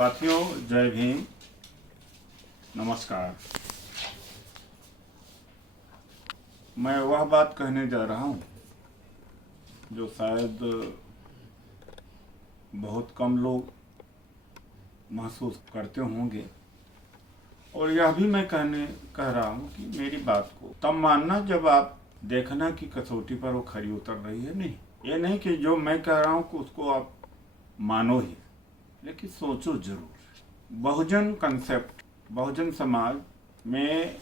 साथियों, जय भीम। नमस्कार। मैं वह बात कहने जा रहा हूँ जो शायद बहुत कम लोग महसूस करते होंगे, और यह भी मैं कह रहा हूँ कि मेरी बात को तब मानना जब आप देखना कि कसौटी पर वो खरी उतर रही है। नहीं, ये नहीं कि जो मैं कह रहा हूँ कि उसको आप मानो ही, लेकिन सोचो जरूर। बहुजन कंसेप्ट, बहुजन समाज में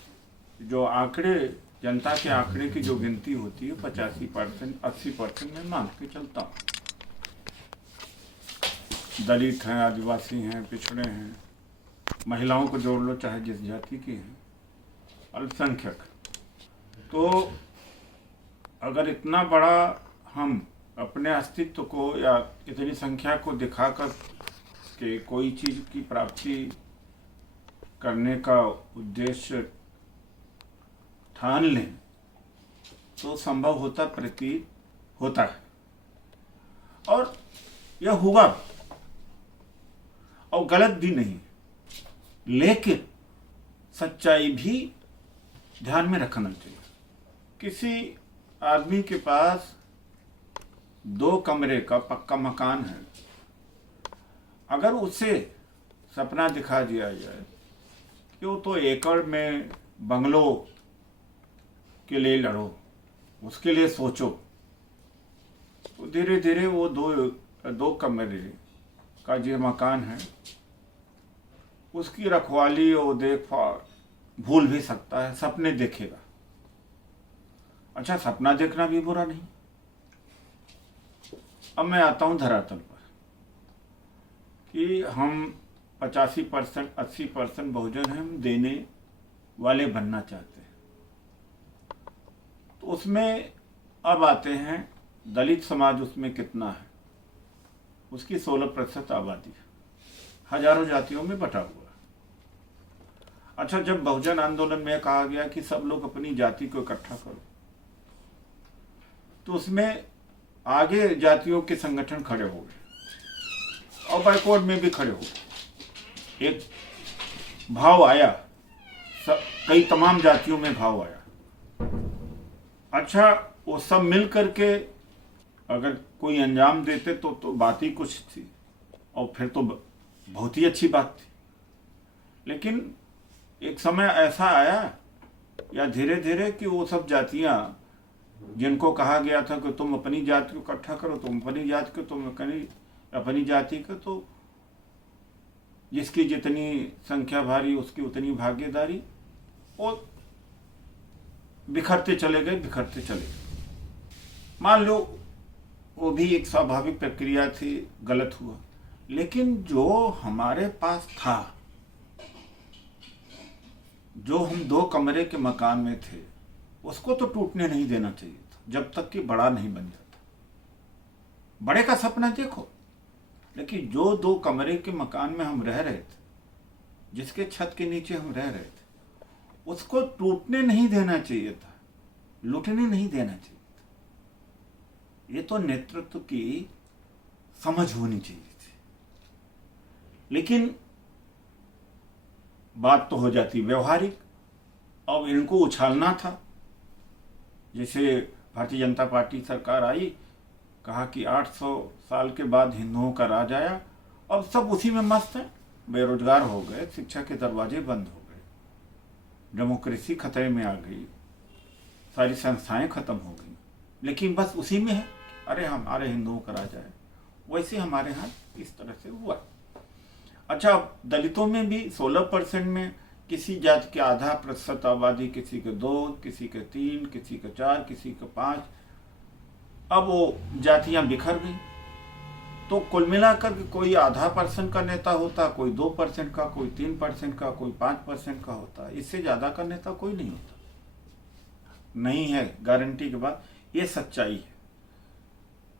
जो आंकड़े, जनता के आंकड़े की जो गिनती होती है 85%, 80% में मान के चलता हूँ। दलित हैं, आदिवासी हैं, पिछड़े हैं, महिलाओं को जोड़ लो चाहे जिस जाति की हैं, अल्पसंख्यक। तो अगर इतना बड़ा हम अपने अस्तित्व को या इतनी संख्या को दिखाकर के कोई चीज़ की प्राप्ति करने का उद्देश्य ठान लें तो संभव होता प्रतीत होता है, और यह हुआ और गलत भी नहीं। लेकिन सच्चाई भी ध्यान में रखना चाहिए। किसी आदमी के पास 2 कमरे का पक्का मकान है, अगर उसे सपना दिखा दिया जाए कि वो तो एकड़ में बंगलो के लिए लड़ो, उसके लिए सोचो, तो धीरे धीरे वो दो कमरे का जो मकान है उसकी रखवाली और देखभाल भूल भी सकता है, सपने देखेगा। अच्छा, सपना देखना भी बुरा नहीं। अब मैं आता हूं धरातल पर कि हम 85%, 80% बहुजन हैं, हम देने वाले बनना चाहते हैं। तो उसमें अब आते हैं दलित समाज, उसमें कितना है? उसकी 16% आबादी है, हजारों जातियों में बटा हुआ है। अच्छा, जब बहुजन आंदोलन में कहा गया कि सब लोग अपनी जाति को इकट्ठा करो, तो उसमें आगे जातियों के संगठन खड़े हो गए और बैकवर्ड में भी खड़े हो गए। एक भाव आया, कई तमाम जातियों में भाव आया। अच्छा, वो सब मिल करके अगर कोई अंजाम देते तो बात ही कुछ थी, और फिर तो बहुत ही अच्छी बात थी। लेकिन एक समय ऐसा आया या धीरे धीरे कि वो सब जातियां जिनको कहा गया था कि तुम अपनी जाति को इकट्ठा करो, तुम अपनी जाति को, तुम अपनी जाति को, तो जिसकी जितनी संख्या भारी उसकी उतनी भागीदारी, और बिखरते चले गए। मान लो वो भी एक स्वाभाविक प्रक्रिया थी, गलत हुआ। लेकिन जो हमारे पास था, जो हम 2 कमरे के मकान में थे, उसको तो टूटने नहीं देना चाहिए था जब तक कि बड़ा नहीं बन जाता। बड़े का सपना देखो, लेकिन जो 2 कमरे के मकान में हम रह रहे थे, जिसके छत के नीचे हम रह रहे थे, उसको टूटने नहीं देना चाहिए था, लूटने नहीं देना चाहिए था। ये तो नेतृत्व की समझ होनी चाहिए थी। लेकिन बात तो हो जाती व्यवहारिक। अब इनको उछालना था। जैसे भारतीय जनता पार्टी सरकार आई, कहा कि 800 साल के बाद हिंदुओं का राज आया, अब सब उसी में मस्त है। बेरोजगार हो गए, शिक्षा के दरवाजे बंद हो गए, डेमोक्रेसी खतरे में आ गई, सारी संस्थाएं खत्म हो गई, लेकिन बस उसी में है, अरे हमारे हिंदुओं का राज आया। वैसे हमारे यहाँ इस तरह से हुआ। अच्छा, दलितों में भी 16% में किसी जाति के आधा प्रतिशत आबादी, किसी के 2, किसी के 3, किसी के 4, किसी के 5। अब वो जातियां बिखर गई, तो कुल मिलाकर कोई आधा % का नेता होता, कोई 2% का, कोई 3% का, कोई 5% का होता। इससे ज्यादा का नेता कोई नहीं होता। नहीं है गारंटी के बाद, ये सच्चाई है।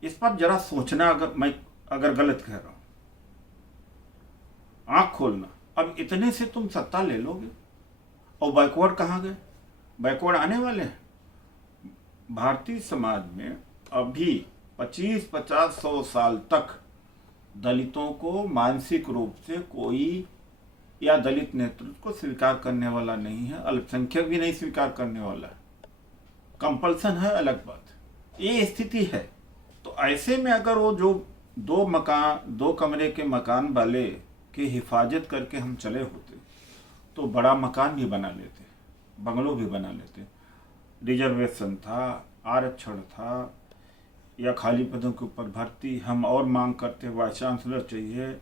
इस पर जरा सोचना, अगर गलत कह रहा हूं, आंख खोलना। अब इतने से तुम सत्ता ले लोगे, और बैकवर्ड कहाँ गए? बैकवर्ड आने वाले हैं। भारतीय समाज में अभी 25, 50, 100 साल तक दलितों को मानसिक रूप से कोई या दलित नेतृत्व को स्वीकार करने वाला नहीं है, अल्पसंख्यक भी नहीं स्वीकार करने वाला है। कंपल्सन है, अलग बात, ये स्थिति है। तो ऐसे में अगर वो जो दो कमरे के मकान वाले की हिफाजत करके हम चले होते तो बड़ा मकान भी बना लेते, बंगलो भी बना लेते। रिजर्वेशन था, आरक्षण था, या खाली पदों के ऊपर भर्ती हम और मांग करते, वाइस चांसलर चाहिए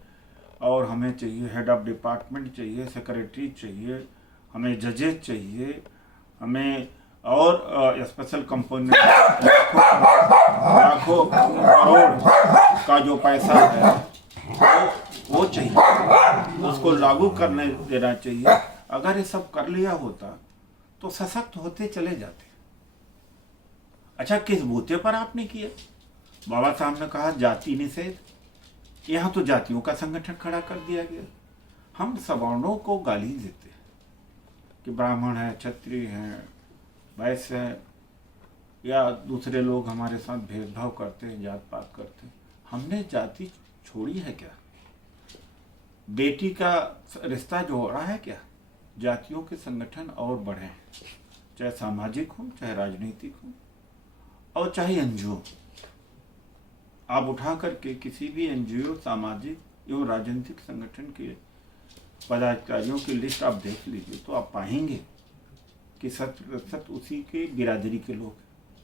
और हमें चाहिए हेड ऑफ डिपार्टमेंट चाहिए, सेक्रेटरी चाहिए, हमें जजेस चाहिए, हमें और स्पेशल कंपोनेंट लाखों करोड़ का जो पैसा है वो चाहिए, उसको लागू करने देना चाहिए। अगर ये सब कर लिया होता तो सशक्त होते चले जाते। अच्छा, किस बूते पर आपने किया? बाबा साहब ने कहा जाति निषेध, यहाँ तो जातियों का संगठन खड़ा कर दिया गया। हम सवर्णों को गाली देते कि ब्राह्मण है, क्षत्रिय हैं, वैश्य है, या दूसरे लोग हमारे साथ भेदभाव करते हैं, जात पात करते हैं। हमने जाति छोड़ी है क्या? बेटी का रिश्ता जोड़ा है क्या? जातियों के संगठन और बढ़े, चाहे सामाजिक हो, चाहे राजनीतिक हो, और चाहे एनजीओ। आप उठा करके किसी भी एनजीओ, सामाजिक एवं राजनीतिक संगठन के पदाधिकारियों की लिस्ट आप देख लीजिए तो आप पाएंगे कि 70% उसी के बिरादरी के लोग।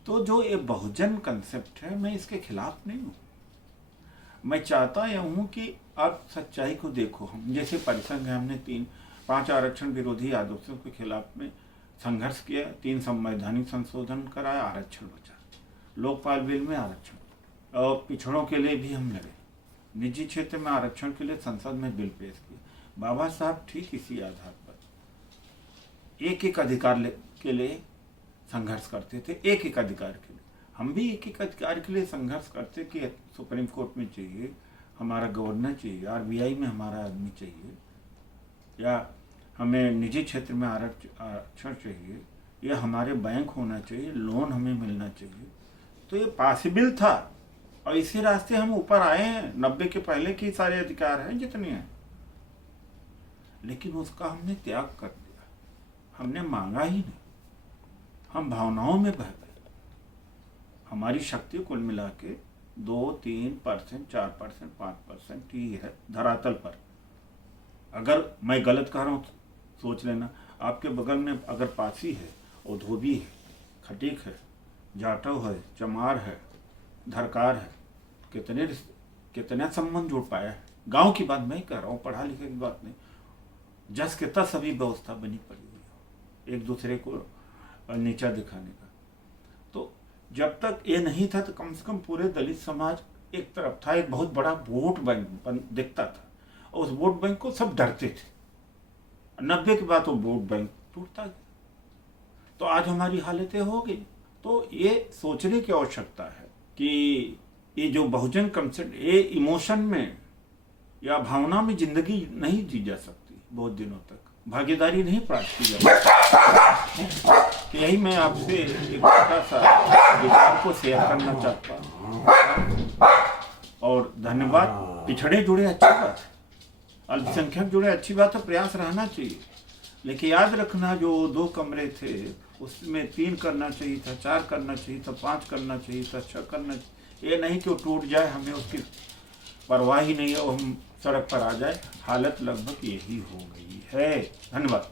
तो जो ये बहुजन कंसेप्ट है, मैं इसके खिलाफ नहीं हूँ। मैं चाहता यह हूँ कि आप सच्चाई को देखो। हम जैसे परिसंघ है, हमने 5 आरक्षण विरोधी आदेशों के खिलाफ में संघर्ष किया, 3 संवैधानिक संशोधन कराया, आरक्षण बचा, लोकपाल बिल में आरक्षण, और पिछड़ों के लिए भी हम लड़े, निजी क्षेत्र में आरक्षण के लिए संसद में बिल पेश किया। बाबा साहब ठीक इसी आधार पर एक अधिकार के लिए संघर्ष करते थे, एक अधिकार के लिए। हम भी एक अधिकार के लिए संघर्ष करते कि सुप्रीम कोर्ट में चाहिए हमारा गवर्नर चाहिए, आरबीआई में हमारा आदमी चाहिए, या हमें निजी क्षेत्र में आरक्षण चाहिए, या हमारे बैंक होना चाहिए, लोन हमें मिलना चाहिए। तो ये पॉसिबल था और इसी रास्ते हम ऊपर आए हैं। 90 के पहले के सारे अधिकार हैं जितने हैं, लेकिन उसका हमने त्याग कर दिया। हमने मांगा ही नहीं, हम भावनाओं में बह गए। हमारी शक्ति कुल मिला के 2-3%, 4%, 5% ही है धरातल पर। अगर मैं गलत कह रहा हूँ सोच लेना। आपके बगल में अगर पासी है और धोबी है, खटीक है, जाटव है, चमार है, धरकार है, कितने संबंध जुड़ पाया है। गांव की बात मैं कह रहा हूँ, पढ़ा लिखे की बात नहीं। जस के तस सभी व्यवस्था बनी पड़ी हुई है एक दूसरे को नीचा दिखाने का। तो जब तक ये नहीं था तो कम से कम पूरे दलित समाज एक तरफ था, एक बहुत बड़ा वोट बैंक दिखता था, और उस वोट बैंक को सब डरते थे। 90 के बाद वो वोट बैंक टूटता गया, तो आज हमारी हालतें हो गई। तो ये सोचने की आवश्यकता है कि ये जो बहुजन कंसेप्ट, ये इमोशन में या भावना में जिंदगी नहीं जी जा सकती, बहुत दिनों तक भागीदारी नहीं प्राप्त की जा सकती। यही मैं आपसे एक छोटा सा विचार को शेयर करना चाहता हूँ। और धन्यवाद। पिछड़े जुड़े अच्छी बात है, अल्पसंख्यक जुड़े अच्छी बात है, प्रयास रहना चाहिए। लेकिन याद रखना, जो 2 कमरे थे उसमें 3 करना चाहिए था, 4 करना चाहिए था, 5 करना चाहिए था, 6 करना चाहिए। ये नहीं कि वो टूट जाए, हमें उसकी परवाह ही नहीं है, वो हम सड़क पर आ जाए। हालत लगभग यही हो गई है। धन्यवाद।